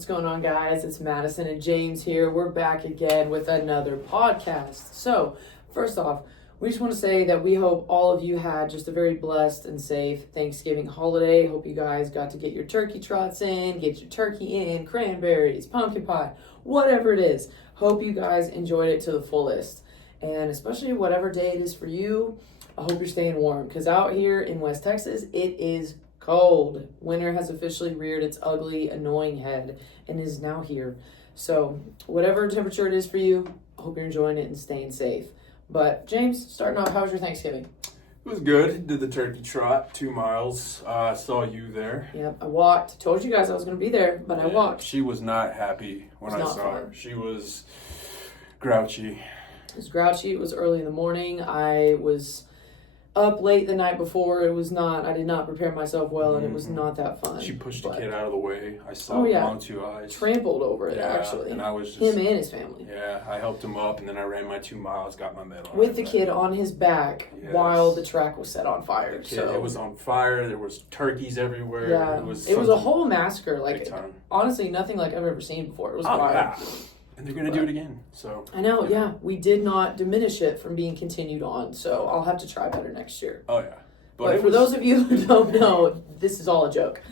What's going on, guys? It's Madison and James here. We're back again with another podcast. So, first off, we just want to say that we hope all of you had just a very blessed and safe Thanksgiving holiday. Hope you guys got to get your turkey trots in, get your turkey in, cranberries, pumpkin pie, whatever it is. Hope you guys enjoyed it to the fullest. And especially whatever day it is for you, I hope you're staying warm. Because out here in West Texas, it is cold. Winter has officially reared its ugly, annoying head and is now here. So whatever temperature it is for you, I hope you're enjoying it and staying safe. But James, starting off, how was your Thanksgiving? It was good. Did the Turkey Trot, 2 miles. Saw you there. Yep, I walked. Told you guys I was going to be there, but I walked. She was not happy when I saw her. She was grouchy. It was grouchy. It was early in the morning. I was up late the night before. I did not prepare myself well, and it was not that fun. She pushed the kid out of the way. I saw it with my own 2 eyes. Trampled over it, actually. And I was just... Him and his family. Yeah, I helped him up, and then I ran my 2 miles, got my medal. With the kid on his back while the track was set on fire. It was on fire. There was turkeys everywhere. Yeah, it was a whole massacre. Like, honestly, nothing like I've ever seen before. It was wild. Yeah. And they're going to do it again. So I know, yeah. We did not diminish it from being continued on, so I'll have to try better next year. Oh, yeah. But for those of you who don't know, this is all a joke.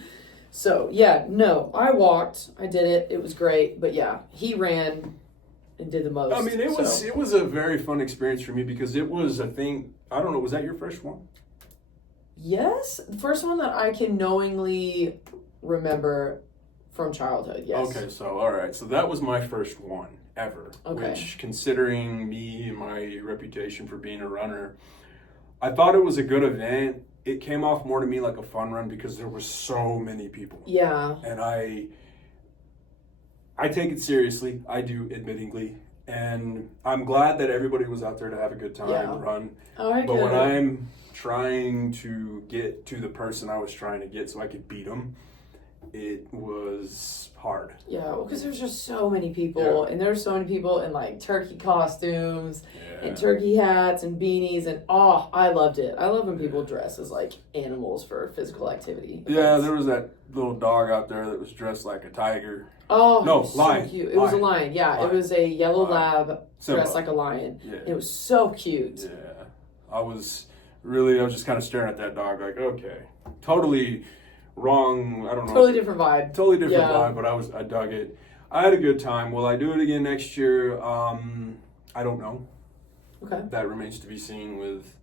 So, yeah, no, I walked. I did it. It was great. But, yeah, he ran and did the most. I mean, it was a very fun experience for me because it was, I don't know, was that your first one? Yes. The first one that I can knowingly remember from childhood, yes. Okay, so, all right. So that was my first one ever. Okay. Which, considering me and my reputation for being a runner, I thought it was a good event. It came off more to me like a fun run because there were so many people. Yeah. And I take it seriously. I do, admittingly. And I'm glad that everybody was out there to have a good time and run. Oh, I get But when it. I'm trying to get to the person I was trying to get so I could beat them, it was hard. Yeah, well, because there's just so many people, and there's so many people in like turkey costumes and turkey hats and beanies, and I loved it. I love when people dress as like animals for physical activity. Yeah, there was that little dog out there that was dressed like a tiger. Oh, no, lion. So cute. It was a lion. Yeah, lion. It was a yellow lab Simba. dressed like a lion. Yeah. It was so cute. Yeah, I was just kind of staring at that dog like, okay, totally wrong. I don't know. Totally different vibe. Totally different vibe, but I dug it. I had a good time. Will I do it again next year? I don't know. Okay. That remains to be seen with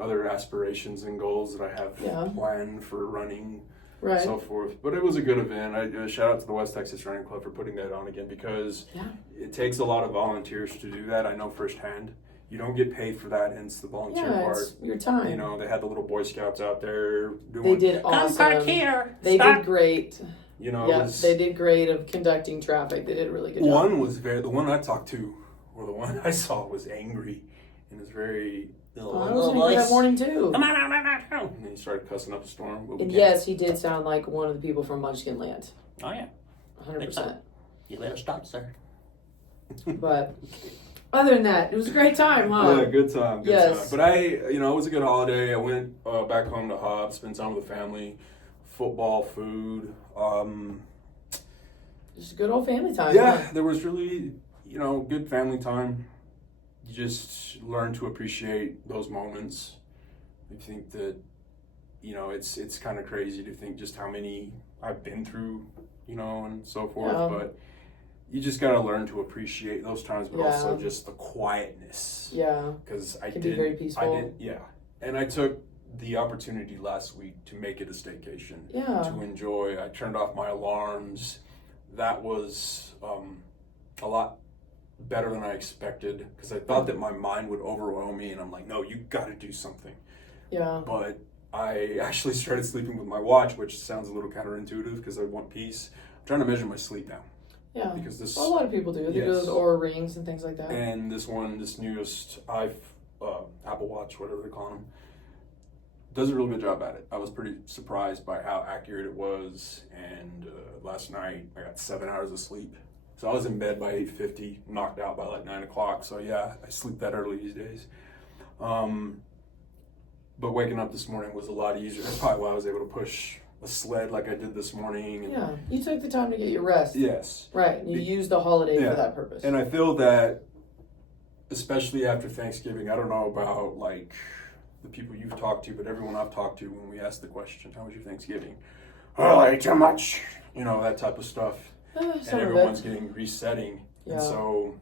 other aspirations and goals that I have planned for running, and so forth. But it was a good event. I shout out to the West Texas Running Club for putting that on again because it takes a lot of volunteers to do that. I know firsthand. You don't get paid for that, hence the volunteer part. It's your time. You know, they had the little Boy Scouts out there doing. They did awesome. Come back here. They did great. You know, they did great of conducting traffic. They did a really good job. The one I talked to, or the one I saw was angry and was very I was angry that morning too. Come on. And he started cussing up a storm. And yes, he did sound like one of the people from Munchkin Land. Oh yeah, 100%. You better stop, sir. But other than that, it was a great time, huh? Yeah, good time. Yes. But it was a good holiday. I went back home to Hobbs, spent time with the family, football, food. Just a good old family time. Yeah, huh? there was really, good family time. You just learn to appreciate those moments. I think that, it's kind of crazy to think just how many I've been through, and so forth. Yeah. But you just got to learn to appreciate those times, but also just the quietness. Yeah. Because it can be very peaceful. And I took the opportunity last week to make it a staycation. Yeah. To enjoy. I turned off my alarms. That was a lot better than I expected because I thought that my mind would overwhelm me, and I'm like, no, you got to do something. Yeah. But I actually started sleeping with my watch, which sounds a little counterintuitive because I want peace. I'm trying to measure my sleep now. Yeah. Because a lot of people do. They do those Oura rings and things like that. And this newest Apple Watch, whatever they're calling them, does a real good job at it. I was pretty surprised by how accurate it was. And last night I got 7 hours of sleep. So I was in bed by 8:50, knocked out by like 9 o'clock. So yeah, I sleep that early these days. But waking up this morning was a lot easier. That's probably why I was able to push a sled like I did this morning. And Yeah, you took the time to get your rest. yes. Right, you used the holiday for that purpose. And I feel that, especially after Thanksgiving, I don't know about like the people you've talked to, but everyone I've talked to when we ask the question, how was your Thanksgiving? Oh, I ate too much. You know, that type of stuff. And everyone's getting resetting. Yeah. And so,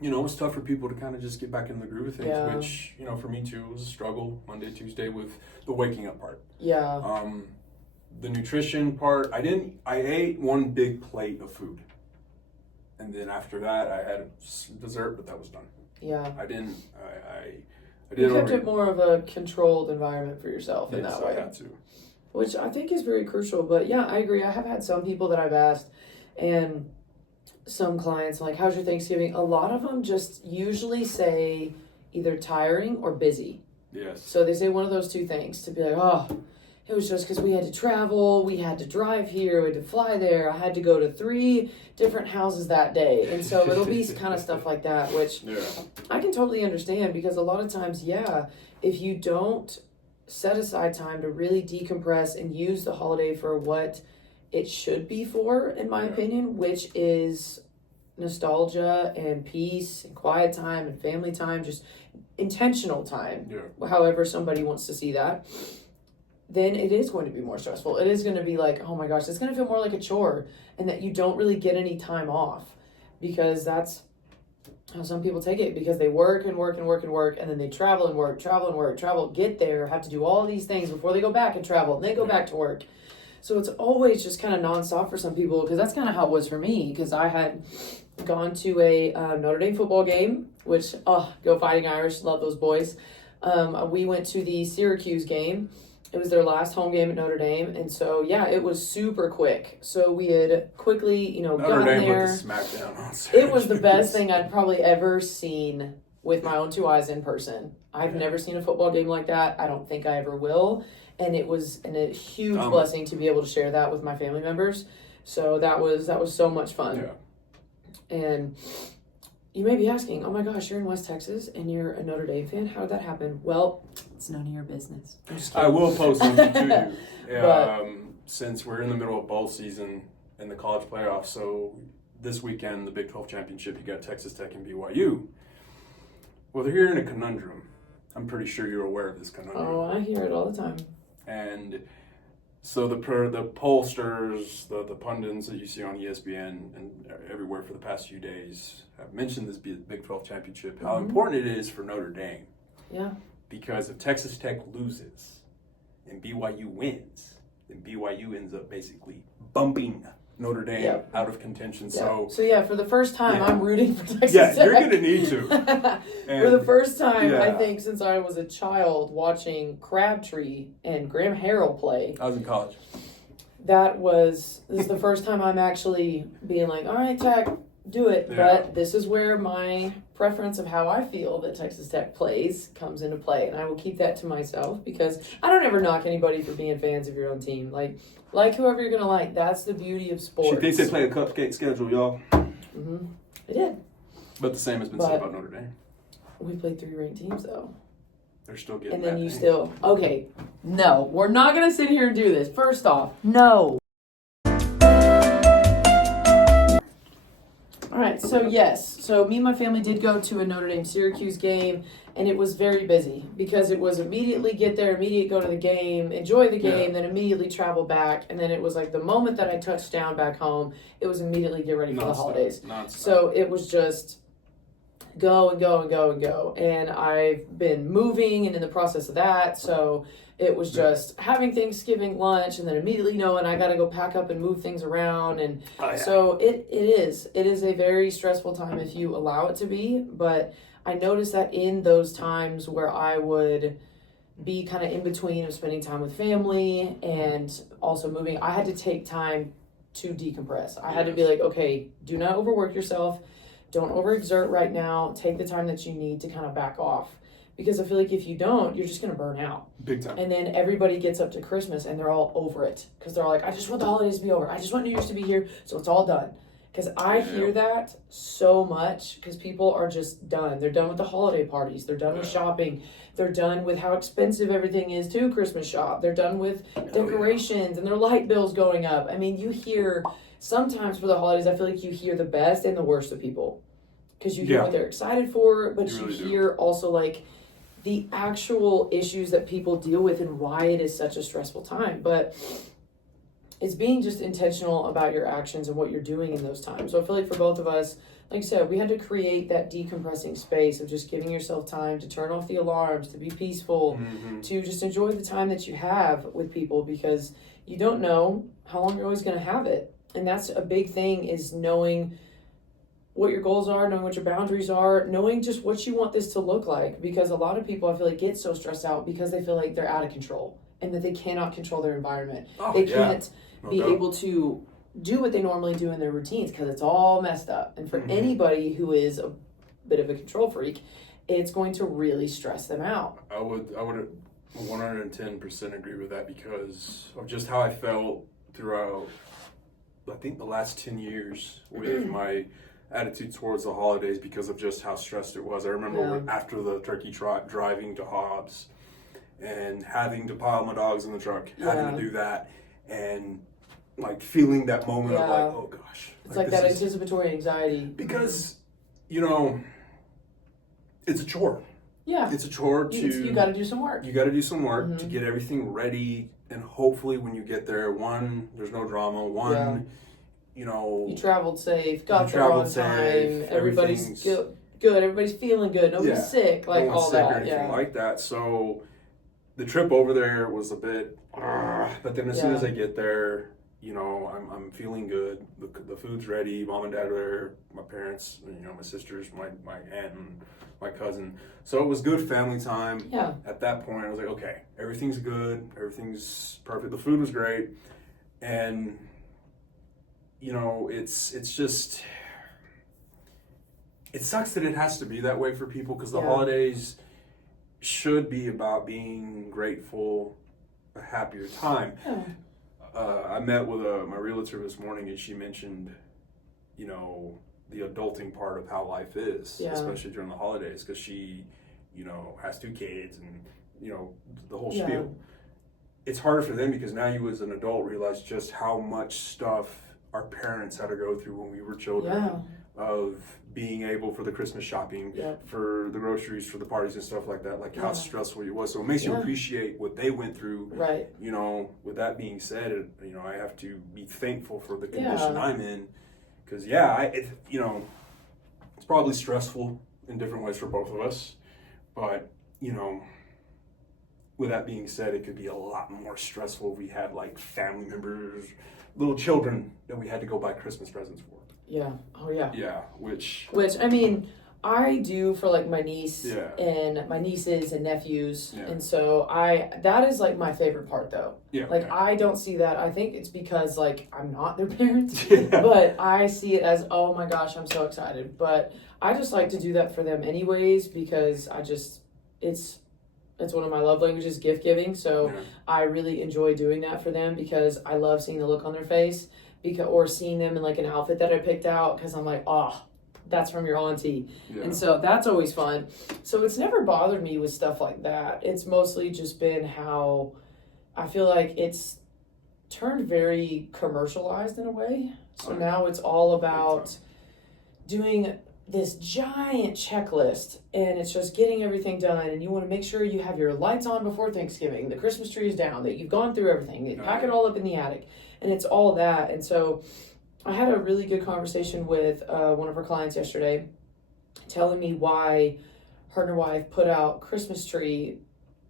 you know, it was tough for people to kind of just get back in the groove of things, Yeah. which, you know, for me too, it was a struggle Monday, Tuesday with the waking up part. Yeah. The nutrition part, I ate one big plate of food. And then after that, I had dessert, but that was done. Yeah. I did You kept it more of a controlled environment for yourself in that way. I had to. Which I think is very crucial. But yeah, I agree. I have had some people that I've asked, and some clients like, how's your Thanksgiving? A lot of them just usually say either tiring or busy. Yes. So they say one of those two things to be like, oh, it was just because we had to travel, we had to drive here, we had to fly there, I had to go to 3 different houses that day. And so it'll be kind of stuff like that, which I can totally understand, because a lot of times, if you don't set aside time to really decompress and use the holiday for what it should be for, in my opinion, which is nostalgia and peace and quiet time and family time, just intentional time, however somebody wants to see that, then it is going to be more stressful. It is going to be like, oh my gosh, it's going to feel more like a chore, and that you don't really get any time off, because that's how some people take it, because they work and work and work and work, and then they travel and work, get there, have to do all these things before they go back and travel, and they go back to work. So it's always just kind of nonstop for some people, because that's kind of how it was for me, because I had gone to a Notre Dame football game, which, go Fighting Irish, love those boys. We went to the Syracuse game. It was their last home game at Notre Dame, and so, it was super quick. So we had quickly, Notre gotten Dame there. Put the smackdown on Syracuse. It was the best thing I'd probably ever seen with my own 2 eyes in person. I've never seen a football game like that. I don't think I ever will. And it was a huge blessing to be able to share that with my family members. So that was so much fun. Yeah. And you may be asking, oh my gosh, you're in West Texas and you're a Notre Dame fan? How did that happen? Well, it's none of your business. I will post something to you. Since we're in the middle of bowl season and the college playoffs, so this weekend, the Big 12 championship, you got Texas Tech and BYU. Well, they're here in a conundrum. I'm pretty sure you're aware of this conundrum. Oh, I hear it all the time. And so the pollsters, the pundits that you see on ESPN and everywhere for the past few days have mentioned this Big 12 championship, how important it is for Notre Dame. Yeah. Because if Texas Tech loses and BYU wins, then BYU ends up basically bumping Notre Dame out of contention. So for the first time, I'm rooting for Texas Tech. You're going to need to. For the first time, I think, since I was a child watching Crabtree and Graham Harrell play. I was in college. This is the first time I'm actually being like, all right, Tech, do it. Yeah. But this is where my preference of how I feel that Texas Tech plays comes into play. And I will keep that to myself, because I don't ever knock anybody for being fans of your own team. Like whoever you're going to like. That's the beauty of sports. She thinks they play a cupcake schedule, y'all. Mm-hmm. They did. But the same has been said about Notre Dame. We played 3 ranked teams, though. They're still getting And then you still... Okay. No. We're not going to sit here and do this. First off, no. All right, so yes. So me and my family did go to a Notre Dame Syracuse game, and it was very busy, because it was immediately get there, immediately go to the game, enjoy the game, then immediately travel back. And then it was like the moment that I touched down back home, it was immediately get ready for the holidays. So it was just go and go and go and go. And I've been moving and in the process of that, so it was just having Thanksgiving lunch and then immediately knowing I got to go pack up and move things around. And so it is a very stressful time if you allow it to be. But I noticed that in those times where I would be kind of in between of spending time with family and also moving, I had to take time to decompress. I had to be like, okay, do not overwork yourself. Don't overexert right now. Take the time that you need to kind of back off. Because I feel like if you don't, you're just going to burn out. Big time. And then everybody gets up to Christmas and they're all over it. Because they're all like, I just want the holidays to be over. I just want New Year's to be here so it's all done. Because I hear that so much because people are just done. They're done with the holiday parties. They're done with shopping. They're done with how expensive everything is to Christmas shop. They're done with decorations and their light bills going up. I mean, you hear sometimes for the holidays, I feel like you hear the best and the worst of people. Because you hear what they're excited for, but you really hear also like the actual issues that people deal with and why it is such a stressful time. But it's being just intentional about your actions and what you're doing in those times. So I feel like for both of us, like I said, we had to create that decompressing space of just giving yourself time to turn off the alarms, to be peaceful, to just enjoy the time that you have with people, because you don't know how long you're always going to have it. And that's a big thing, is knowing what your goals are, knowing what your boundaries are, knowing just what you want this to look like. Because a lot of people, I feel like, get so stressed out because they feel like they're out of control and that they cannot control their environment. They can't be able to do what they normally do in their routines because it's all messed up. And for anybody who is a bit of a control freak, it's going to really stress them out. I would 110% agree with that because of just how I felt throughout, I think, the last 10 years with my attitude towards the holidays because of just how stressed it was. I remember after the Turkey Trot, driving to Hobbs and having to pile my dogs in the truck, having to do that, and like feeling that moment of like, oh gosh. It's like that anticipatory anxiety. Because, you know, it's a chore. Yeah. It's a chore you got to do some work. You got to do some work to get everything ready, and hopefully when you get there, one, there's no drama, you know, you traveled safe, got there on time, everybody's good, everybody's feeling good, nobody's sick, like all that. Or anything like that. So the trip over there was a bit, but then as soon as I get there, you know, I'm feeling good. The food's ready. Mom and dad are there. My parents, you know, my sisters, my aunt and my cousin. So it was good family time. Yeah. At that point, I was like, okay, everything's good. Everything's perfect. The food was great. And, you know, it's just, it sucks that it has to be that way for people because the holidays should be about being grateful, a happier time. Yeah. I met with my realtor this morning, and she mentioned, you know, the adulting part of how life is, especially during the holidays, because she, you know, has 2 kids and, you know, the whole spiel. It's harder for them because now you as an adult realize just how much stuff our parents had to go through when we were children, of being able for the Christmas shopping, for the groceries, for the parties and stuff like that, like how stressful it was. So it makes you appreciate what they went through. Right. You know, with that being said, you know, I have to be thankful for the condition I'm in, because you know, it's probably stressful in different ways for both of us, but you know, with that being said, it could be a lot more stressful if we had like family members, little children that we had to go buy Christmas presents for. Yeah. Oh, yeah. Yeah, which I mean, I do for like my niece and my nieces and nephews. Yeah. And so that is like my favorite part though. Yeah. Like I don't see that. I think it's because like I'm not their parents, but I see it as, oh my gosh, I'm so excited. But I just like to do that for them anyways, because it's one of my love languages, gift giving. So I really enjoy doing that for them because I love seeing the look on their face. Or seeing them in like an outfit that I picked out because I'm like, oh, that's from your auntie. Yeah. And so that's always fun. So it's never bothered me with stuff like that. It's mostly just been how I feel like it's turned very commercialized in a way. So now it's all about doing this giant checklist, and it's just getting everything done, and you want to make sure you have your lights on before Thanksgiving, the Christmas tree is down, that you've gone through everything, you pack it all up in the attic, and it's all that. And so I had a really good conversation with one of her clients yesterday, telling me why her and her wife put out Christmas tree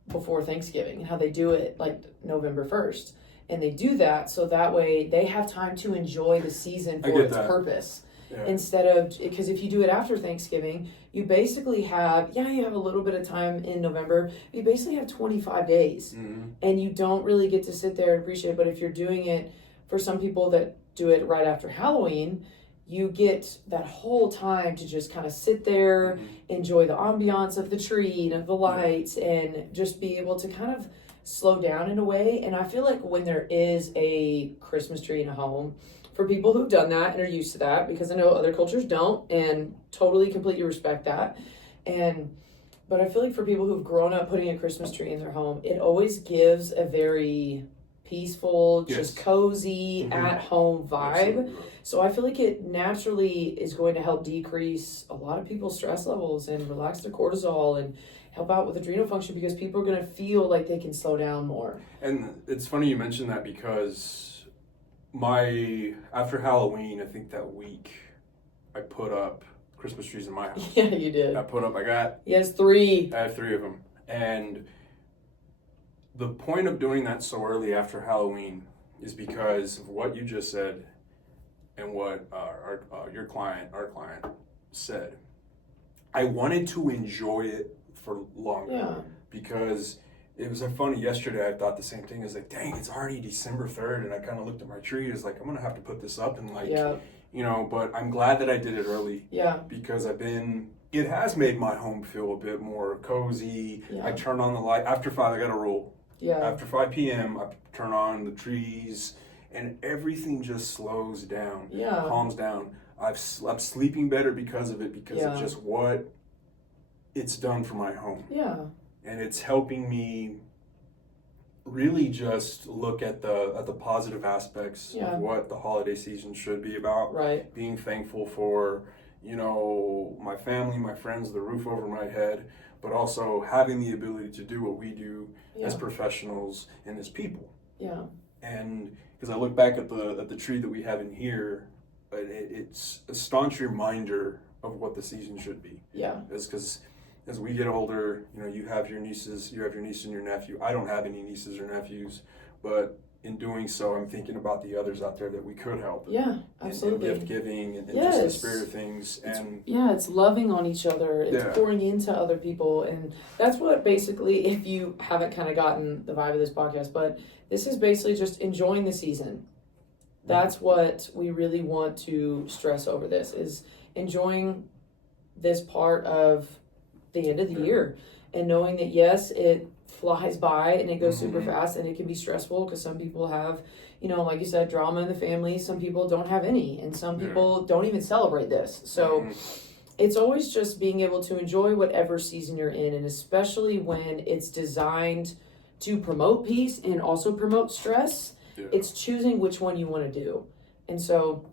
before Thanksgiving and how they do it like November 1st. And they do that so that way they have time to enjoy the season for its purpose. Yeah. Instead of, because if you do it after Thanksgiving, you basically have, you have a little bit of time in November. You basically have 25 days and you don't really get to sit there and appreciate it. But if you're doing it, for some people that do it right after Halloween, you get that whole time to just kind of sit there, enjoy the ambiance of the tree and of the lights, and just be able to kind of slow down in a way. And I feel like when there is a Christmas tree in a home, for people who've done that and are used to that, because I know other cultures don't, and totally, completely respect that. But I feel like for people who've grown up putting a Christmas tree in their home, it always gives a very peaceful, just cozy, at-home vibe. Absolutely. So I feel like it naturally is going to help decrease a lot of people's stress levels and relax their cortisol and help out with adrenal function, because people are going to feel like they can slow down more. And it's funny you mentioned that, because after Halloween, I think that week, I put up Christmas trees in my house. Yeah, you did. He has 3. I have 3 of them. And the point of doing that so early after Halloween is because of what you just said and what our client said. I wanted to enjoy it for longer, because it was funny. Yesterday, I thought the same thing. I was like, dang, it's already December 3rd, and I kind of looked at my tree. It's like, I'm gonna have to put this up, and but I'm glad that I did it early. Yeah. Because it has made my home feel a bit more cozy. Yeah. I turn on the light after 5. I got a rule. Yeah. After 5 p.m., I turn on the trees, and everything just slows down, calms down. I'm sleeping better because of it, because of just what it's done for my home. Yeah. And it's helping me really just look at the positive aspects of what the holiday season should be about. Right. Being thankful for, my family, my friends, the roof over my head, but also having the ability to do what we do as professionals and as people. Yeah. And because I look back at the tree that we have in here, it's a staunch reminder of what the season should be. Yeah. It's because as we get older, you have your niece and your nephew. I don't have any nieces or nephews, but in doing so, I'm thinking about the others out there that we could help. Yeah, absolutely. And gift giving and just the spirit of things. It's loving on each other. It's pouring into other people. And that's what basically, if you haven't kind of gotten the vibe of this podcast, but this is basically just enjoying the season. That's what we really want to stress over this, is enjoying this part of the end of the year, and knowing that yes, it flies by and it goes super fast, and it can be stressful because some people have, like you said, drama in the family. Some people don't have any, and some people don't even celebrate this. So it's always just being able to enjoy whatever season you're in, and especially when it's designed to promote peace and also promote stress. It's choosing which one you want to do. And so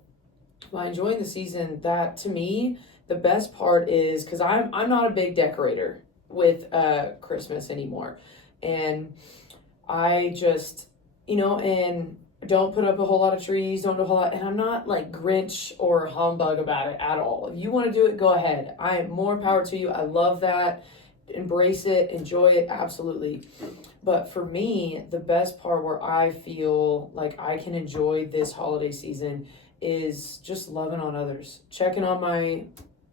by enjoying the season, that to me, the best part is, because I'm not a big decorator with Christmas anymore, and I just and don't put up a whole lot of trees, don't do a whole lot, and I'm not like Grinch or humbug about it at all. If you want to do it, go ahead. I am more power to you. I love that. Embrace it, enjoy it, absolutely. But for me, the best part where I feel like I can enjoy this holiday season is just loving on others, checking on my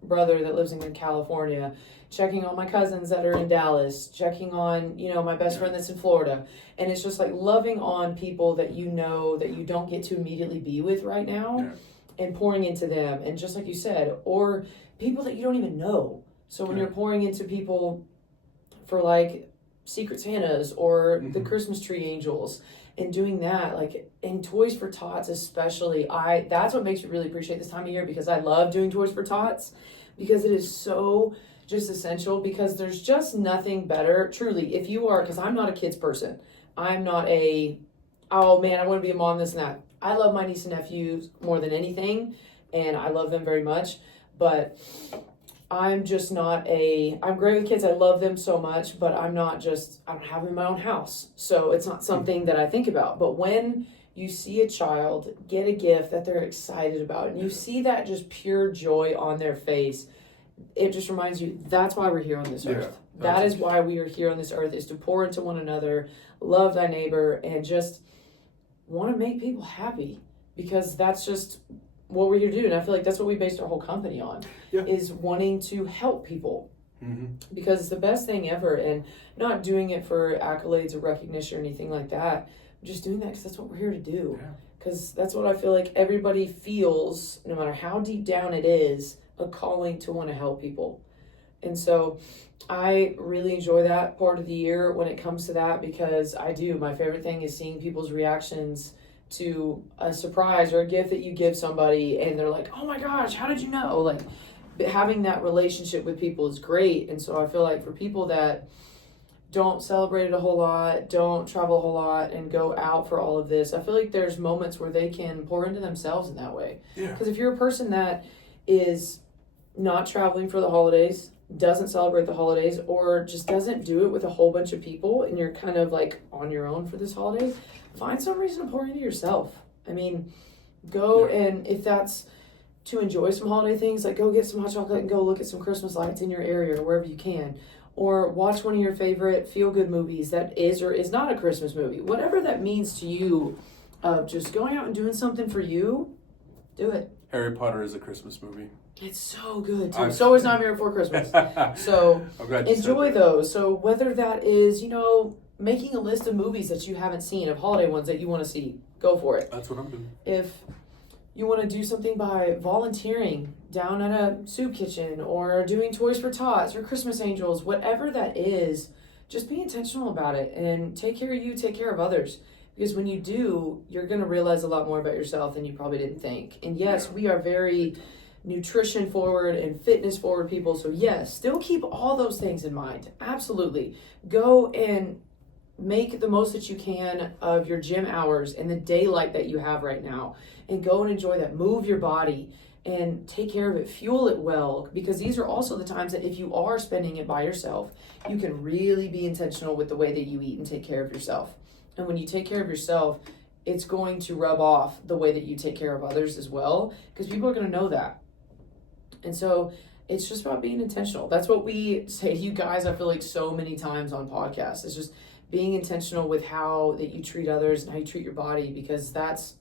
brother that lives in California, checking on my cousins that are in Dallas, checking on, my best friend that's in Florida. And it's just like loving on people that that you don't get to immediately be with right now, and pouring into them. And just like you said, or people that you don't even know. So when you're pouring into people for like Secret Santas or the Christmas tree angels, and doing that, like in Toys for Tots especially, that's what makes me really appreciate this time of year, because I love doing Toys for Tots, because it is so just essential, because there's just nothing better, truly, if you are, because I'm not a kids person. I'm not oh man, I want to be a mom, this and that. I love my niece and nephews more than anything, and I love them very much, but I'm just not I'm great with kids. I love them so much, but I don't have them in my own house. So it's not something that I think about. But when you see a child get a gift that they're excited about, and you see that just pure joy on their face, it just reminds you, that's why we're here on this earth. That is why we are here on this earth, is to pour into one another, love thy neighbor, and just want to make people happy, because that's just what we're here to do. And I feel like that's what we based our whole company on, is wanting to help people, because it's the best thing ever. And not doing it for accolades or recognition or anything like that, just doing that because that's what we're here to do, because that's what I feel like everybody feels, no matter how deep down it is, a calling to want to help people. And so I really enjoy that part of the year when it comes to that, because my favorite thing is seeing people's reactions to a surprise or a gift that you give somebody and they're like, oh my gosh, how did you know? Like, having that relationship with people is great. And so I feel like for people that don't celebrate it a whole lot, don't travel a whole lot, and go out for all of this, I feel like there's moments where they can pour into themselves in that way. Yeah. Because if you're a person that is not traveling for the holidays, doesn't celebrate the holidays, or just doesn't do it with a whole bunch of people, and you're kind of like on your own for this holiday, find some reason to pour into yourself. I mean, go and if that's to enjoy some holiday things, like go get some hot chocolate and go look at some Christmas lights in your area or wherever you can. Or watch one of your favorite feel-good movies that is or is not a Christmas movie. Whatever that means to you, of just going out and doing something for you, do it. Harry Potter is a Christmas movie. It's so good, too. So is Nightmare Before Christmas. So enjoy those. So whether that is, making a list of movies that you haven't seen, of holiday ones that you want to see, go for it. That's what I'm doing. If you want to do something by volunteering down at a soup kitchen or doing Toys for Tots or Christmas Angels, whatever that is, just be intentional about it and take care of you, take care of others. Because when you do, you're going to realize a lot more about yourself than you probably didn't think. And yes, we are very nutrition forward and fitness forward people. So yes, still keep all those things in mind. Absolutely. Go and make the most that you can of your gym hours and the daylight that you have right now, and go and enjoy that. Move your body and take care of it. Fuel it well, because these are also the times that if you are spending it by yourself, you can really be intentional with the way that you eat and take care of yourself. And when you take care of yourself, it's going to rub off the way that you take care of others as well, because people are going to know that. And so it's just about being intentional. That's what we say to you guys, I feel like, so many times on podcasts. It's just being intentional with how that you treat others and how you treat your body, because that's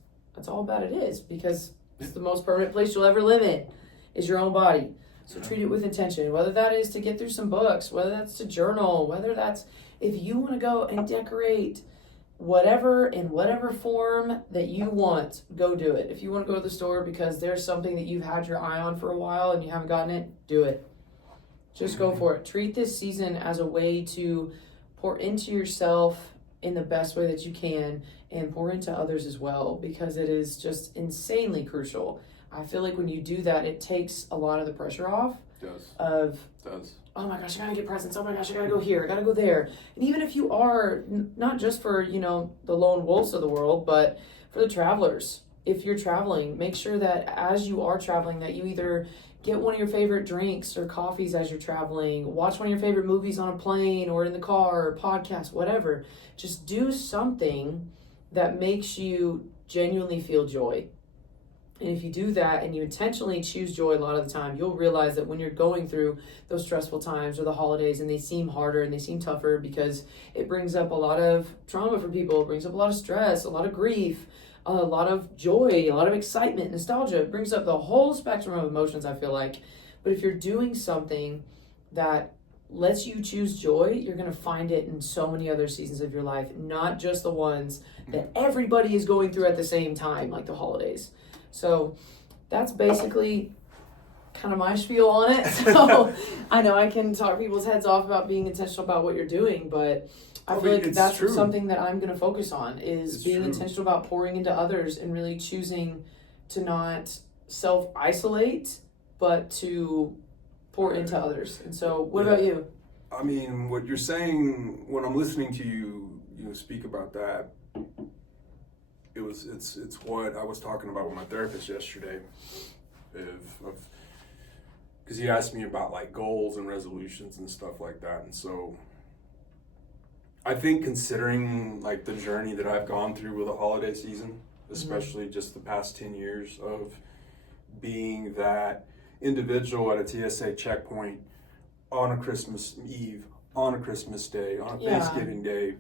all about it is, because it's the most permanent place you'll ever live in is your own body. So treat it with intention, whether that is to get through some books, whether that's to journal, whether that's if you want to go and decorate whatever in whatever form that you want, go do it. If you want to go to the store because there's something that you've had your eye on for a while and you haven't gotten it, do it. Just go for it. Treat this season as a way to pour into yourself in the best way that you can, and pour into others as well, because it is just insanely crucial. I feel like when you do that, it takes a lot of the pressure off. Does. Oh my gosh, I gotta get presents. Oh my gosh, I gotta go here. I gotta go there. And even if you are, not just for, the lone wolves of the world, but for the travelers, if you're traveling, make sure that as you are traveling, that you either get one of your favorite drinks or coffees as you're traveling, watch one of your favorite movies on a plane or in the car, or podcast, whatever. Just do something that makes you genuinely feel joy. And if you do that and you intentionally choose joy a lot of the time, you'll realize that when you're going through those stressful times or the holidays and they seem harder and they seem tougher, because it brings up a lot of trauma for people, it brings up a lot of stress, a lot of grief, a lot of joy, a lot of excitement, nostalgia. It brings up the whole spectrum of emotions, I feel like. But if you're doing something that lets you choose joy, you're going to find it in so many other seasons of your life, not just the ones that everybody is going through at the same time, like the holidays. So that's basically kind of my spiel on it. So I know I can talk people's heads off about being intentional about what you're doing, but I feel like that's something that I'm going to focus on, is being intentional about pouring into others and really choosing to not self-isolate, but to pour into others. And so what about you? I mean, what you're saying, when I'm listening to you speak about that, it's what I was talking about with my therapist yesterday, because he asked me about like goals and resolutions and stuff like that. And so I think, considering like the journey that I've gone through with the holiday season, especially just the past 10 years of being that individual at a TSA checkpoint on a Christmas Eve, on a Christmas Day, on a Thanksgiving Day,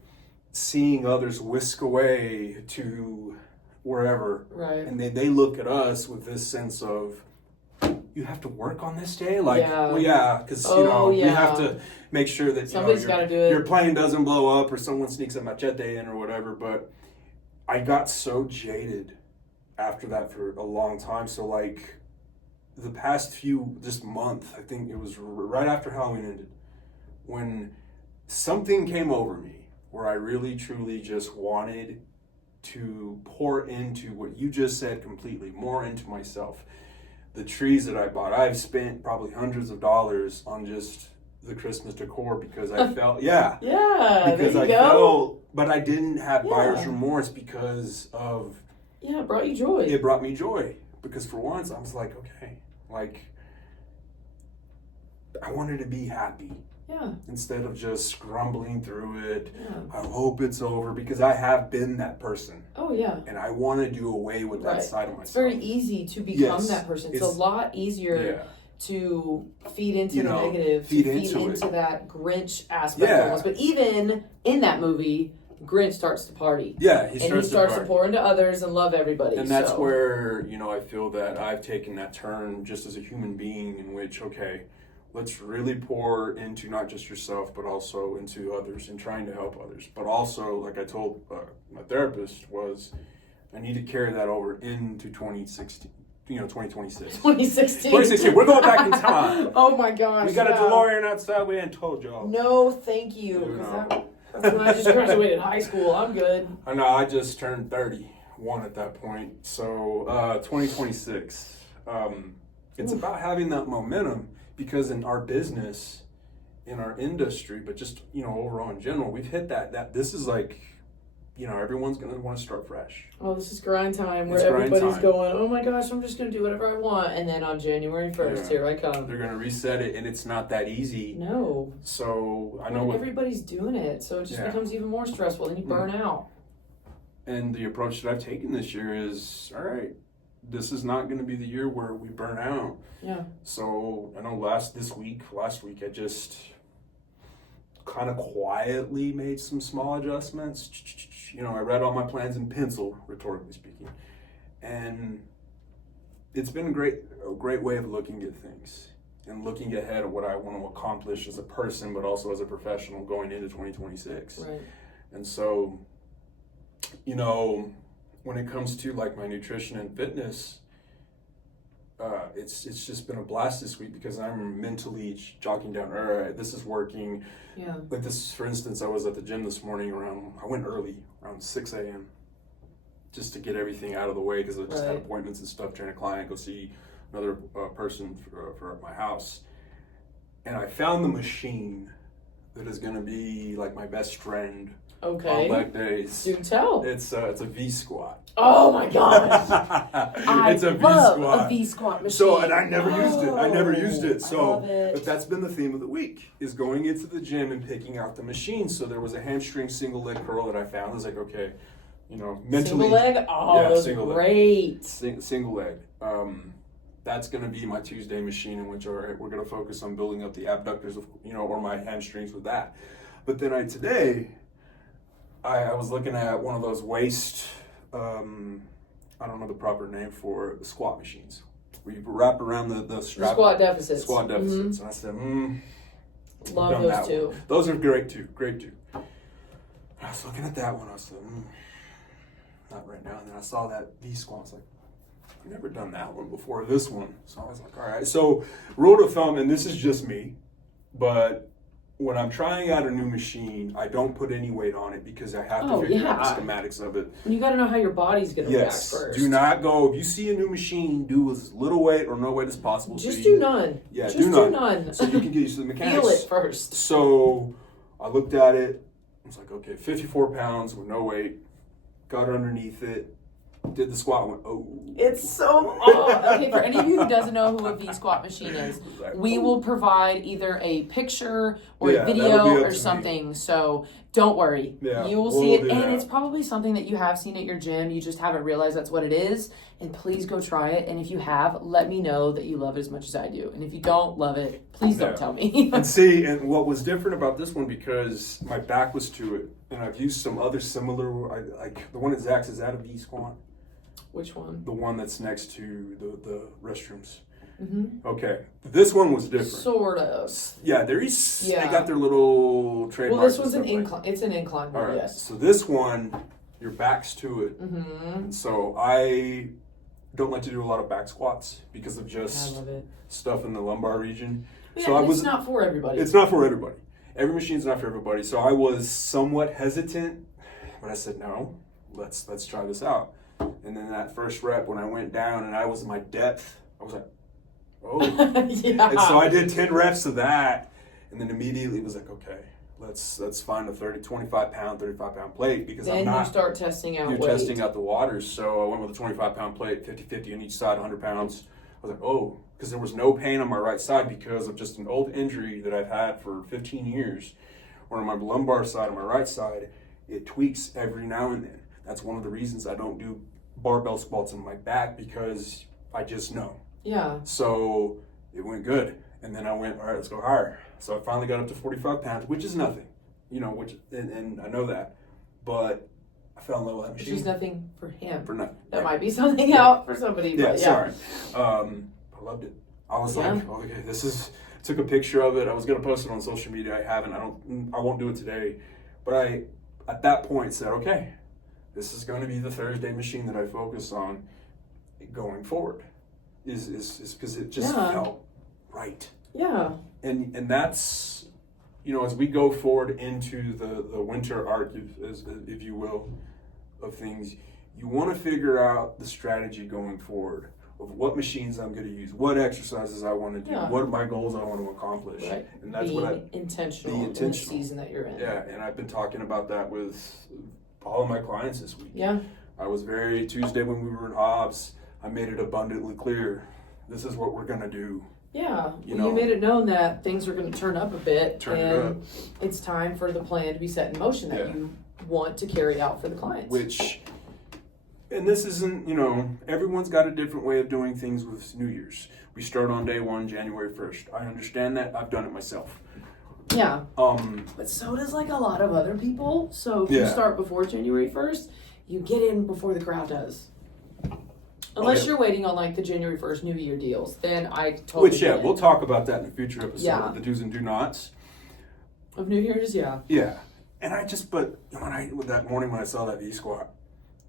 seeing others whisk away to wherever, right? And they look at us with this sense of, you have to work on this day, like, because we have to make sure that somebody's got to do it. Your plane doesn't blow up or someone sneaks a machete in or whatever. But I got so jaded after that for a long time. So like the past this month, I think it was right after Halloween ended, when something came over me where I really truly just wanted to pour into what you just said completely, more into myself. The trees that I bought, I've spent probably hundreds of dollars on just the Christmas decor because I felt, Yeah, because there I you go. felt, but I didn't have Yeah. buyer's remorse because of, Yeah, it brought you joy. it brought me joy. Because for once, I was like, okay, like, I wanted to be happy. Yeah. Instead of just grumbling through it. Yeah. I hope it's over, because I have been that person. Oh, yeah. And I want to do away with that side of myself. It's very easy to become Yes, that person. It's a lot easier to feed into the negative, feed to feed into into it. that Grinch aspect Yeah. almost. But even in that movie, Grinch starts to party. Yeah, he starts to pour into others and love everybody. And that's where, I feel that I've taken that turn just as a human being in which, okay, let's really pour into not just yourself, but also into others and trying to help others. But also, like I told my therapist, was I need to carry that over into 2016. 2026. 2016. 2016. We're going back in time. Oh my gosh. We got a DeLorean outside. We hadn't told y'all. No, thank you. That's when I just graduated high school. I'm good. I know. I just turned 31 at that point. So 2026. It's about having that momentum, because in our business, in our industry, but just overall in general, we've hit that. This is like, everyone's gonna want to start fresh. Oh, this is grind time, where It's grind everybody's time. going, oh my gosh, I'm just going to do whatever I want. And then on January 1st, here I come. They're going to reset it, and it's not that easy. No. So I know everybody's doing it. So it just becomes even more stressful. Then you burn out. And the approach that I've taken this year is, all right, this is not going to be the year where we burn out. Yeah. So I know last week, I just kind of quietly made some small adjustments. I read all my plans in pencil, rhetorically speaking, and it's been a great way of looking at things and looking ahead of what I want to accomplish as a person, but also as a professional going into 2026. Right. And so, when it comes to like my nutrition and fitness, it's just been a blast this week, because I'm mentally jogging down. All right, this is working. Yeah. Like this, for instance, I was at the gym this morning I went early, around 6 a.m. just to get everything out of the way, because I just had appointments and stuff, train a client, go see another person for my house. And I found the machine that is going to be like my best friend on leg days. Do tell. It's a V squat. Oh my gosh. It's a V love squat. a V squat machine. So, and I never used it. I So, love it. but that's been the theme of the week, is going into the gym and picking out the machine. So there was a hamstring single leg curl that I found. I was like, okay, mentally. Single leg? Oh, yeah, that's single great. Single leg. That's going to be my Tuesday machine, in which, all right, we're going to focus on building up the abductors, or my hamstrings with that. But then today, I was looking at one of those waist, I don't know the proper name for it, the squat machines, where you wrap around the strap. Squat deficits. Squat deficits. And I said, love those too. Those are great too. I was looking at that one. I was like, not right now. And then I saw that V squat. I was like, I've never done that one before, this one. So I was like, all right. So rule of thumb, and this is just me, but when I'm trying out a new machine, I don't put any weight on it, because I have to figure out the schematics of it. You got to know how your body's going to react first. Do not go, if you see a new machine, do as little weight or no weight as possible. Just do none. Yeah, just do none. So you can get used to the mechanics. Feel it first. So I looked at it. I was like, okay, 54 pounds with no weight. Got underneath it. Did the squat, went, oh. It's so, okay, for any of you who doesn't know who a V squat machine is, we will provide either a picture or a video or something, so don't worry. You will see it, and it's probably something that you have seen at your gym, you just haven't realized that's what it is, and please go try it, and if you have, let me know that you love it as much as I do, and if you don't love it, please don't tell me. And what was different about this one, because my back was to it, and I've used some other similar, like the one at Zach's, is that a V squat? Which one? The one that's next to the restrooms. Mm-hmm. Okay. This one was different. Sort of. Yeah, they got their little trademarks. Well, this one's an incline. It's an incline one, yes. So this one, your back's to it. Mm-hmm. And so I don't like to do a lot of back squats because of just stuff in the lumbar region. Yeah, so it's not for everybody. It's not for everybody. Every machine's not for everybody. So I was somewhat hesitant, but I said no. let's try this out. And then that first rep, when I went down and I was in my depth, I was like, oh. Yeah. And so I did 10 reps of that, and then immediately it was like, okay, let's find a 35 pound plate, because then you start testing out weight. Testing out the waters. So I went with a 25 pound plate, 50-50 on each side, 100 pounds. I was like, oh, because there was no pain on my right side because of just an old injury that I've had for 15 years. Or on my lumbar side, on my right side, it tweaks every now and then. That's one of the reasons I don't do barbell squats on my back, because I just know. Yeah. So it went good. And then I went, all right, let's go higher. So I finally got up to 45 pounds, which is nothing, and I know that. But I fell in love with that machine. Which is nothing for him. For nothing. That might be something out for somebody. Yeah, but sorry. I loved it. I was like, okay, took a picture of it. I was going to post it on social media. I haven't. I won't do it today. But I, at that point, said, okay, this is going to be the Thursday machine that I focus on going forward. Is because it just felt right. Yeah. And that's, as we go forward into the winter arc, if you will, of things, you want to figure out the strategy going forward of what machines I'm going to use, what exercises I want to do, what are my goals I want to accomplish. Right. And that's intentional in the season that you're in. Yeah, and I've been talking about that with all of my clients this week. Yeah. I was Tuesday when we were in Hobbs, I made it abundantly clear, this is what we're going to do. Yeah, you made it known that things are going to turn up a bit, and it's time for the plan to be set in motion that you want to carry out for the clients. And this isn't, everyone's got a different way of doing things with New Year's. We start on day 1, January 1st. I understand that. I've done it myself. Yeah. But so does a lot of other people. So if you start before January 1st, you get in before the crowd does. Unless you're waiting on the January 1st New Year deals, then I totally get it. We'll talk about that in a future episode, the do's and do nots. Of New Year's, Yeah. And that morning when I saw that V squat,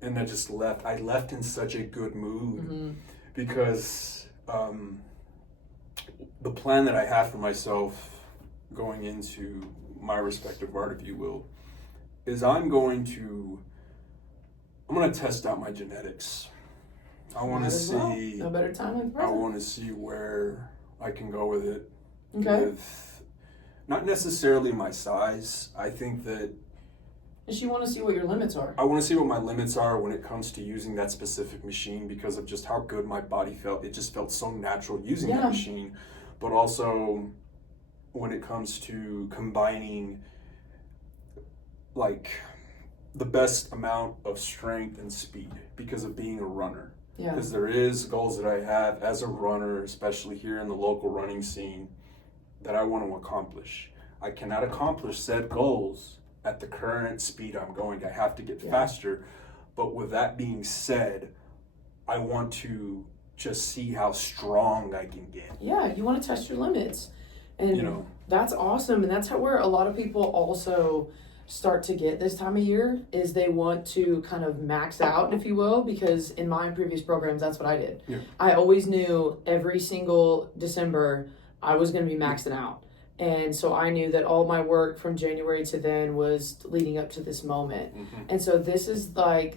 and I just left, I left in such a good mood because the plan that I have for myself going into my respective art, if you will, is I'm going to test out my genetics. I want to see. No better time than present. I want to see where I can go with it. Okay. With not necessarily my size. I think that. Does you want to see what your limits are? I want to see what my limits are when it comes to using that specific machine, because of just how good my body felt. It just felt so natural using that machine. But also when it comes to combining the best amount of strength and speed because of being a runner. Yeah. Because there is goals that I have as a runner, especially here in the local running scene, that I want to accomplish. I cannot accomplish said goals at the current speed I'm going. I have to get faster. But with that being said, I want to just see how strong I can get. Yeah, you want to test your limits. And that's awesome. And that's where a lot of people also start to get this time of year, is they want to kind of max out, if you will, because in my previous programs, that's what I did. Yeah. I always knew every single December I was going to be maxing out. And so I knew that all my work from January to then was leading up to this moment. And so this is I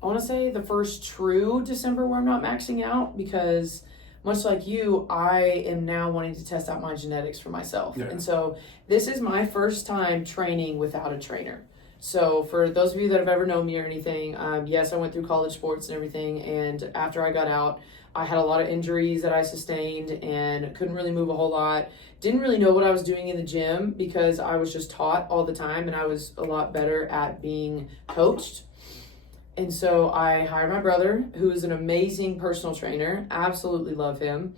want to say the first true December where I'm not maxing out, because much like you, I am now wanting to test out my genetics for myself. Yeah. And so this is my first time training without a trainer. So for those of you that have ever known me or anything, yes, I went through college sports and everything. And after I got out, I had a lot of injuries that I sustained and couldn't really move a whole lot. Didn't really know what I was doing in the gym because I was just taught all the time, and I was a lot better at being coached. And so I hired my brother, who is an amazing personal trainer. Absolutely love him.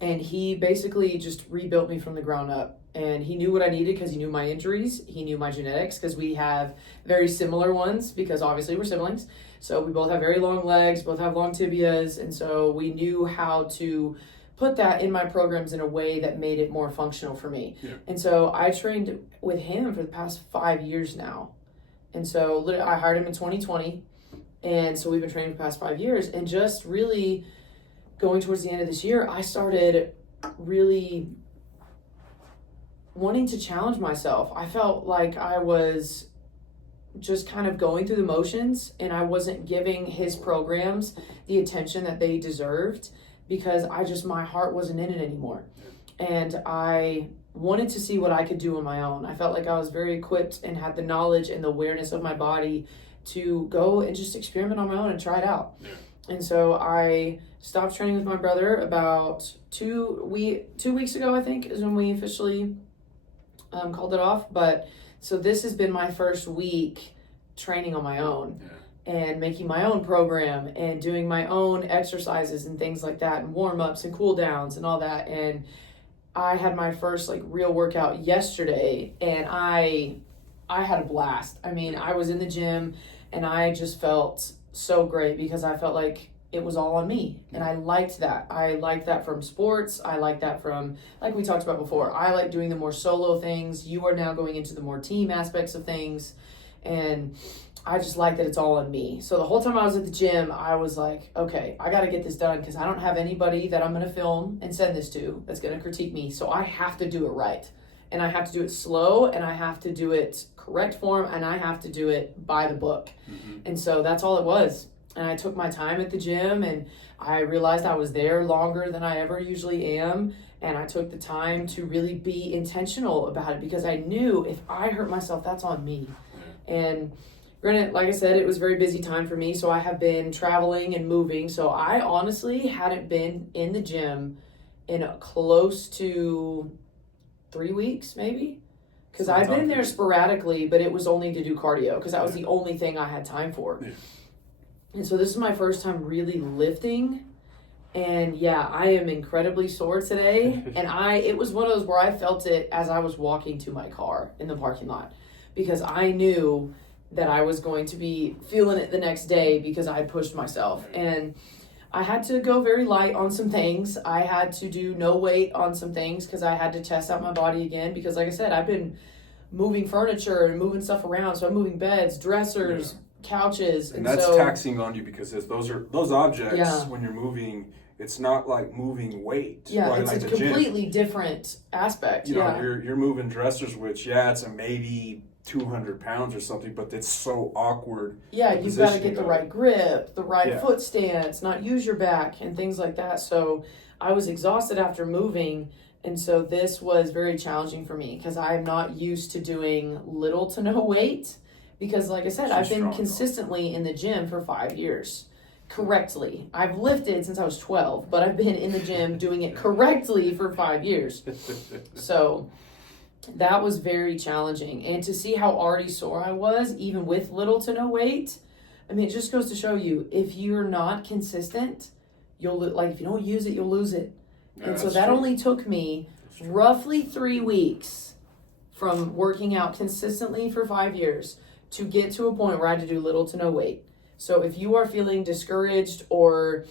And he basically just rebuilt me from the ground up. And he knew what I needed because he knew my injuries. He knew my genetics because we have very similar ones, because obviously we're siblings. So we both have very long legs, both have long tibias. And so we knew how to put that in my programs in a way that made it more functional for me. Yeah. And so I trained with him for the past 5 years now. And so I hired him in 2020. And so we've been training for the past 5 years. And just really going towards the end of this year, I started really wanting to challenge myself. I felt like I was just kind of going through the motions, and I wasn't giving his programs the attention that they deserved because my heart wasn't in it anymore. And I wanted to see what I could do on my own. I felt like I was very equipped and had the knowledge and the awareness of my body to go and just experiment on my own and try it out. Yeah. And so I stopped training with my brother about 2 weeks ago, I think, is when we officially called it off. But so this has been my first week training on my own. Yeah. And making my own program and doing my own exercises and things like that, and warm-ups and cool downs and all that. And I had my first real workout yesterday, and I had a blast. I mean, I was in the gym and I just felt so great because I felt like it was all on me. And I liked that. I liked that from sports. I liked that from, like we talked about before, I like doing the more solo things. You are now going into the more team aspects of things. And I just like that it's all on me. So the whole time I was at the gym, I was like, okay, I got to get this done because I don't have anybody that I'm going to film and send this to that's going to critique me. So I have to do it right. And I have to do it slow, and I have to do it correct form, and I have to do it by the book. Mm-hmm. And so that's all it was. And I took my time at the gym, and I realized I was there longer than I ever usually am. And I took the time to really be intentional about it because I knew if I hurt myself, that's on me. And granted, like I said, it was a very busy time for me, so I have been traveling and moving. So I honestly hadn't been in the gym in close to 3 weeks, maybe. Because I've been there sporadically, but it was only to do cardio because that was the only thing I had time for. Yeah. And so this is my first time really lifting. And yeah, I am incredibly sore today. And it was one of those where I felt it as I was walking to my car in the parking lot. Because I knew that I was going to be feeling it the next day because I pushed myself. And I had to go very light on some things. I had to do no weight on some things because I had to test out my body again. Because like I said, I've been moving furniture and moving stuff around. So I'm moving beds, dressers, couches. And that's taxing on you because those objects, when you're moving, it's not like moving weight. Yeah, like it's a completely different aspect. You know, you're moving dressers, which, it's a maybe 200 pounds or something, but it's so awkward. Yeah, you've got to get the right grip, the right foot stance, not use your back and things like that. So I was exhausted after moving. And so this was very challenging for me because I'm not used to doing little to no weight because like I said, I've been consistently in the gym for 5 years. Correctly. I've lifted since I was 12, but I've been in the gym doing it correctly for 5 years. So that was very challenging. And to see how already sore I was, even with little to no weight, I mean, it just goes to show you, if you're not consistent, if you don't use it, you'll lose it. Yeah, and so that only took me roughly 3 weeks from working out consistently for 5 years to get to a point where I had to do little to no weight. So if you are feeling discouraged or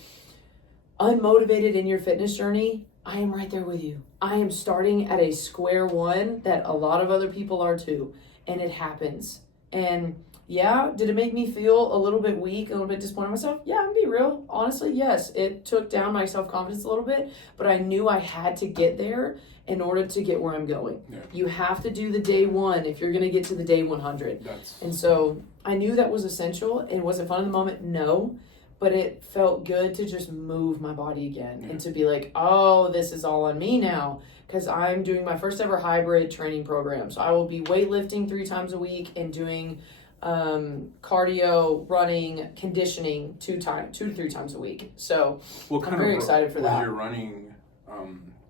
unmotivated in your fitness journey, I am right there with you. I am starting at a square one that a lot of other people are too. And it happens. And yeah, did it make me feel a little bit weak, a little bit disappointed in myself? Yeah, I'm gonna be real. Honestly, yes. It took down my self-confidence a little bit, but I knew I had to get there in order to get where I'm going. Yeah. You have to do the day one if you're gonna get to the day 100. And so I knew that was essential. And was it fun in the moment? No. But it felt good to just move my body again and to be like, oh, this is all on me now. Because I'm doing my first ever hybrid training program. So I will be weightlifting 3 times a week and doing cardio, running, conditioning 2 to 3 times a week. So I'm very excited for that. When you're running,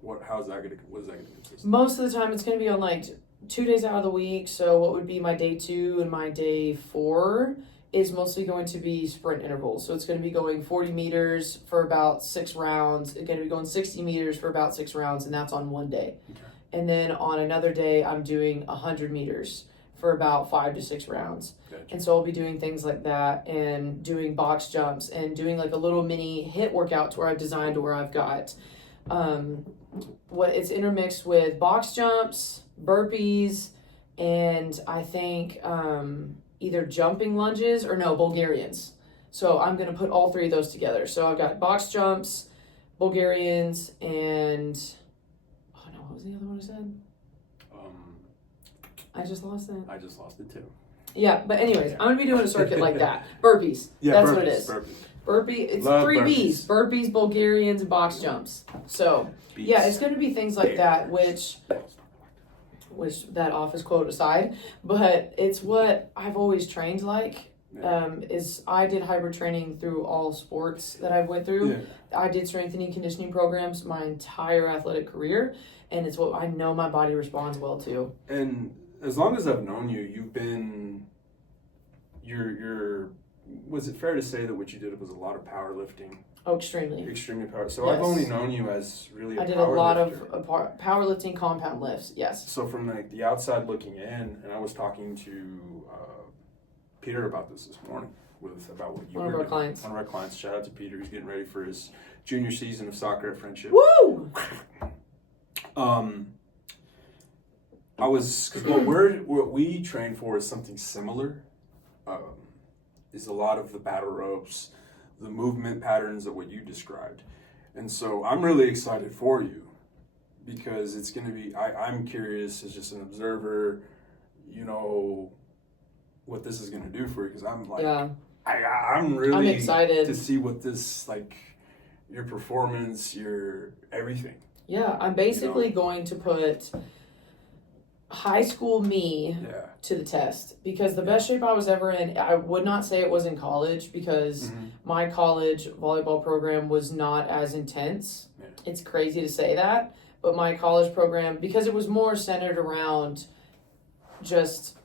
what is that going to consist of? Most of the time it's going to be on 2 days out of the week. So what would be my day 2 and my day 4 is mostly going to be sprint intervals. So it's going to be going 40 meters for about 6 rounds. It's going to be going 60 meters for about 6 rounds, and that's on one day. Okay. And then on another day, I'm doing 100 meters for about 5 to 6 rounds. Gotcha. And so I'll be doing things like that and doing box jumps and doing a little mini HIIT workout to where I've designed to where I've got it's intermixed with box jumps, burpees, and I think either jumping lunges or Bulgarians. So I'm going to put all 3 of those together. So I've got box jumps, Bulgarians, and what was the other one I said? I just lost it. I just lost it too. Yeah, but anyways, I'm going to be doing a circuit like that. Burpees. Yeah, That's burpees, what it is. Burpees. It's Love 3 Bs. burpees. Burpees, Bulgarians, and box jumps. So, Beats. yeah, it's going to be things like that, which that office quote aside, but it's what I've always trained like. Is I did hybrid training through all sports that I went through. Yeah. I did strengthening conditioning programs my entire athletic career, and it's what I know my body responds well to. And as long as I've known you, you've been you're was it fair to say that what you did was a lot of powerlifting? Oh, extremely. Extremely power. So Yes. I've only known you as really I did a power lot lifter. of powerlifting compound lifts. Yes. So from the outside looking in, and I was talking to Peter about this morning about what you One of were our doing. clients. One of our clients. Shout out to Peter. He's getting ready for his junior season of soccer at Friendship. Woo! Because what we train for is something similar. Is a lot of the battle ropes, the movement patterns of what you described, and so I'm really excited for you because it's going to be. I'm curious as just an observer, what this is going to do for you because I'm like, Yeah. I'm really I'm excited to see what this your performance, your everything. Yeah, I'm basically going to put high school me to the test because the best shape I was ever in, I would not say it was in college because my college volleyball program was not as intense. Yeah. It's crazy to say that, but my college program, because it was more centered around just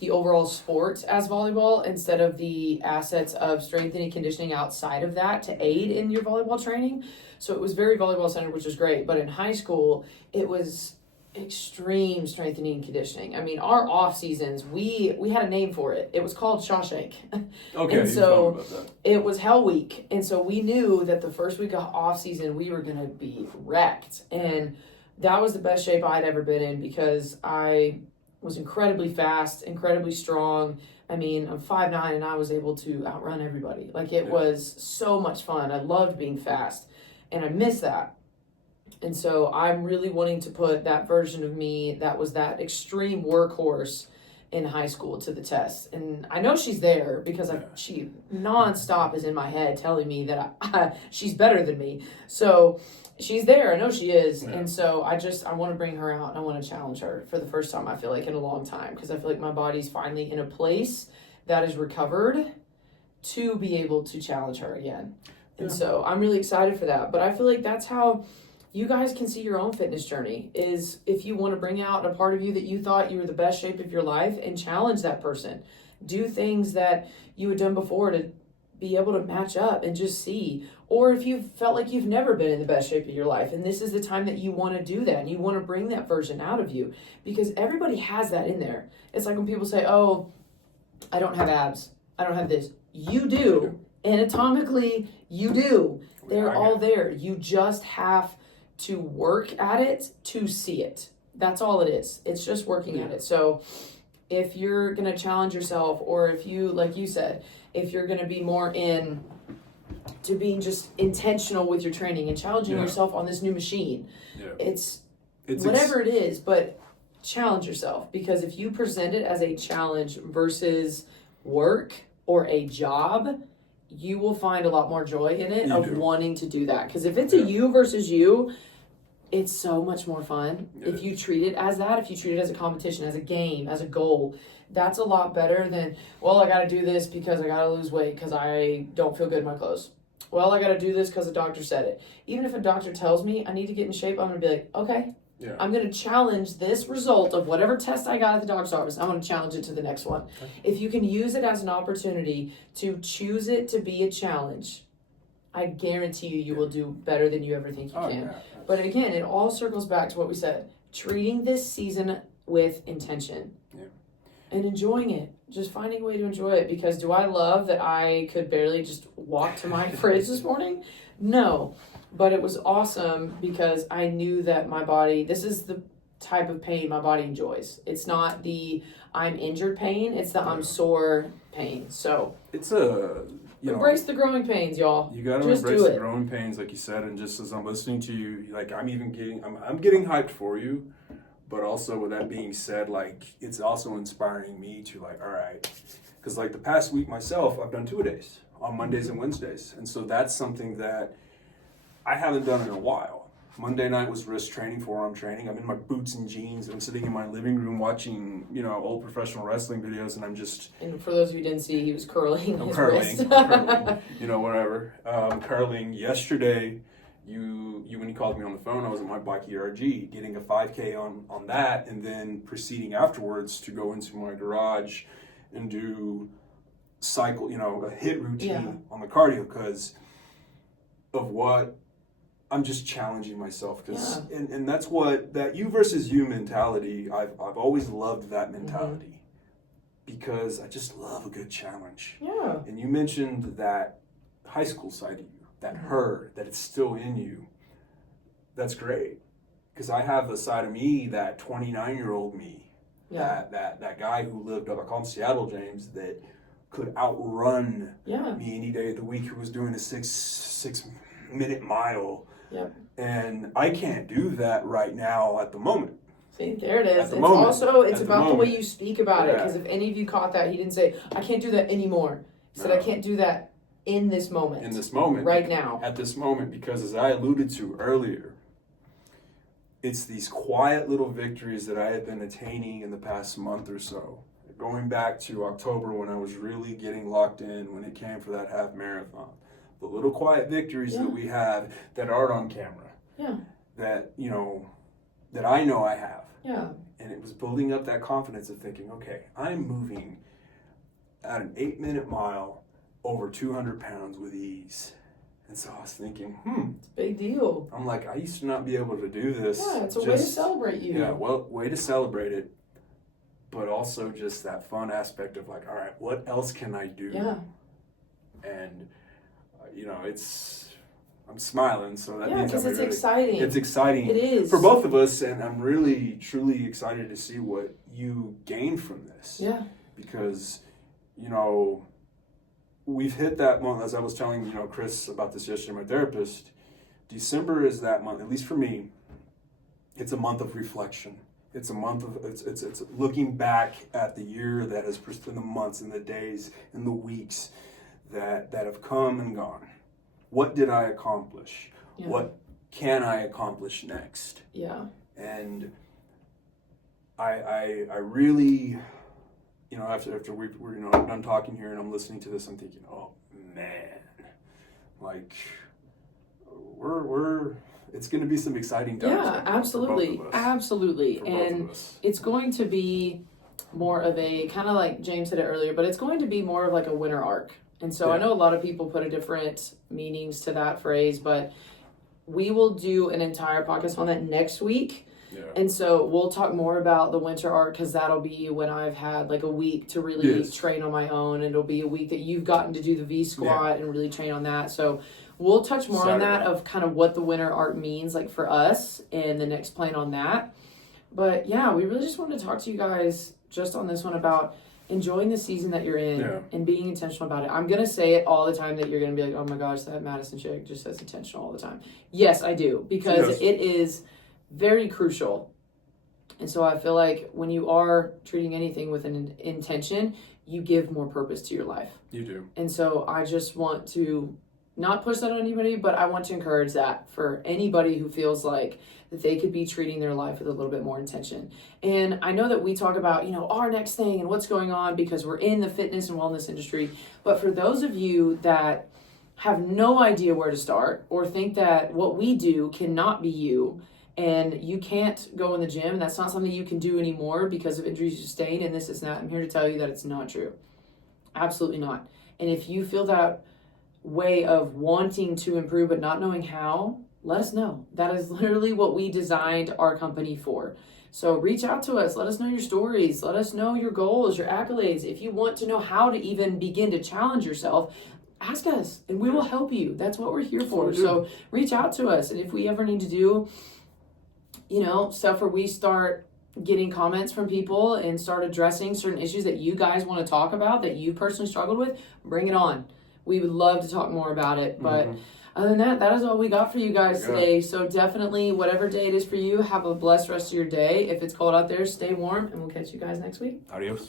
the overall sport as volleyball instead of the assets of strengthening and conditioning outside of that to aid in your volleyball training. So it was very volleyball centered, which was great. But in high school, it was extreme strengthening and conditioning. I mean, our off seasons, we had a name for it. It was called Shawshank. Okay, and you so told me about that. it was Hell Week. And so we knew that the first week of off season, we were going to be wrecked. And that was the best shape I'd ever been in because I was incredibly fast, incredibly strong. I mean, I'm 5'9" and I was able to outrun everybody. It was so much fun. I loved being fast and I miss that. And so I'm really wanting to put that version of me that was that extreme workhorse in high school to the test. And I know she's there because she nonstop is in my head telling me that she's better than me. So she's there. I know she is. Yeah. And so I want to bring her out and I want to challenge her for the first time, I feel like, in a long time. Because I feel like my body's finally in a place that is recovered to be able to challenge her again. And so I'm really excited for that. But I feel like that's how you guys can see your own fitness journey, is if you want to bring out a part of you that you thought you were the best shape of your life and challenge that person. Do things that you had done before to be able to match up and just see. Or if you've felt like you've never been in the best shape of your life and this is the time that you want to do that and you want to bring that version out of you, because everybody has that in there. It's like when people say, oh, I don't have abs, I don't have this. You do. Anatomically, you do. They're all there. You just have to work at it to see it. That's all it is. It's just working at it. So if you're going to challenge yourself, or if you, like you said, if you're going to be more in to being just intentional with your training and challenging yourself on this new machine, it's whatever it is, but challenge yourself. Because if you present it as a challenge versus work or a job, you will find a lot more joy in it wanting to do that. Because if it's a you versus you, it's so much more fun. If you treat it as that, if you treat it as a competition, as a game, as a goal, that's a lot better than, well, I got to do this because I got to lose weight because I don't feel good in my clothes. Well, I got to do this because the doctor said it. Even if a doctor tells me I need to get in shape, I'm going to be like, okay, I'm going to challenge this result of whatever test I got at the doctor's office. I'm going to challenge it to the next one. Okay. If you can use it as an opportunity to choose it to be a challenge, I guarantee you will do better than you ever think you can. Yeah. But again, it all circles back to what we said. Treating this season with intention. And enjoying it. Just finding a way to enjoy it. Because do I love that I could barely just walk to my fridge this morning? No. But it was awesome because I knew that my body, this is the type of pain my body enjoys. It's not the I'm injured pain, it's the I'm sore pain. So it's embrace the growing pains, y'all. You gotta embrace the growing pains, like you said. And just as I'm listening to you, like I'm getting hyped for you. But also with that being said, like, it's also inspiring me to like, all right, because like the past week myself, I've done 2-a-days on Mondays and Wednesdays. And so that's something that I haven't done in a while. Monday night was wrist training, forearm training. I'm in my boots and jeans. I'm sitting in my living room watching, old professional wrestling videos, and I'm just... And for those of you who didn't see, he was curling his wrist. I'm curling, whatever. Curling. Yesterday, when you called me on the phone, I was at my bike ERG, getting a 5K on that, and then proceeding afterwards to go into my garage and do cycle, a HIIT routine on the cardio because of what I'm just challenging myself because, and that's what that you versus you mentality. I've always loved that mentality because I just love a good challenge. Yeah. And you mentioned that high school side of you, that that it's still in you. That's great because I have the side of me, that 29-year-old me, that guy who lived up. I call him Seattle James, that could outrun me any day of the week. Who was doing a 6-minute mile. Yep. And I can't do that right now at the moment. See, there it is. It's about the way you speak about it. Because if any of you caught that, he didn't say, I can't do that anymore. He said, I can't do that in this moment. In this moment. Right now. At this moment. Because as I alluded to earlier, it's these quiet little victories that I have been attaining in the past month or so. Going back to October when I was really getting locked in when it came for that half marathon. The little quiet victories that we have that aren't on camera. Yeah. That, that I know I have. Yeah. And it was building up that confidence of thinking, okay, I'm moving at an 8-minute mile over 200 pounds with ease. And so I was thinking, it's a big deal. I'm like, I used to not be able to do this. Yeah, it's a way to celebrate you. Yeah, way to celebrate it. But also just that fun aspect of like, all right, what else can I do? Yeah. And I'm smiling, so that means because it's exciting. It's exciting. It is. For both of us, and I'm really, truly excited to see what you gain from this. Yeah. Because, we've hit that month, as I was telling, Chris about this yesterday, my therapist, December is that month, at least for me, it's a month of reflection. It's a month of, it's looking back at the year that has, in the months and the days and the weeks that have come and gone. What did I accomplish? Yeah. What can I accomplish next? Yeah. And I really, after we're done talking here and I'm listening to this, I'm thinking, oh man, like we're it's going to be some exciting times. Yeah, absolutely. Absolutely. And it's going to be more of a, kind of like James said it earlier, but it's going to be more of like a winter arc. And so I know a lot of people put a different meanings to that phrase, but we will do an entire podcast on that next week. Yeah. And so we'll talk more about the winter arc because that'll be when I've had like a week to really train on my own. And it'll be a week that you've gotten to do the V squat and really train on that. So we'll touch more on that of kind of what the winter arc means like for us and the next plan on that. But yeah, we really just wanted to talk to you guys just on this one about enjoying the season that you're in and being intentional about it. I'm going to say it all the time that you're going to be like, oh my gosh, that Madison chick just says intentional all the time. Yes, I do, because it is very crucial. And so I feel like when you are treating anything with an intention, you give more purpose to your life. You do. And so I just want to not push that on anybody, but I want to encourage that for anybody who feels like that they could be treating their life with a little bit more intention. And I know that we talk about, our next thing and what's going on because we're in the fitness and wellness industry. But for those of you that have no idea where to start or think that what we do cannot be you and you can't go in the gym, that's not something you can do anymore because of injuries you sustained and this is not, I'm here to tell you that it's not true. Absolutely not. And if you feel that way of wanting to improve but not knowing how, let us know. That is literally what we designed our company for. So reach out to us. Let us know your stories. Let us know your goals, your accolades. If you want to know how to even begin to challenge yourself, ask us and we will help you. That's what we're here for. So reach out to us. And if we ever need to do, stuff where we start getting comments from people and start addressing certain issues that you guys want to talk about, that you personally struggled with, bring it on. We would love to talk more about it, but Other than that, that is all we got for you guys There you go. today. So definitely, whatever day it is for you, have a blessed rest of your day. If it's cold out there, stay warm, and we'll catch you guys next week. Adios.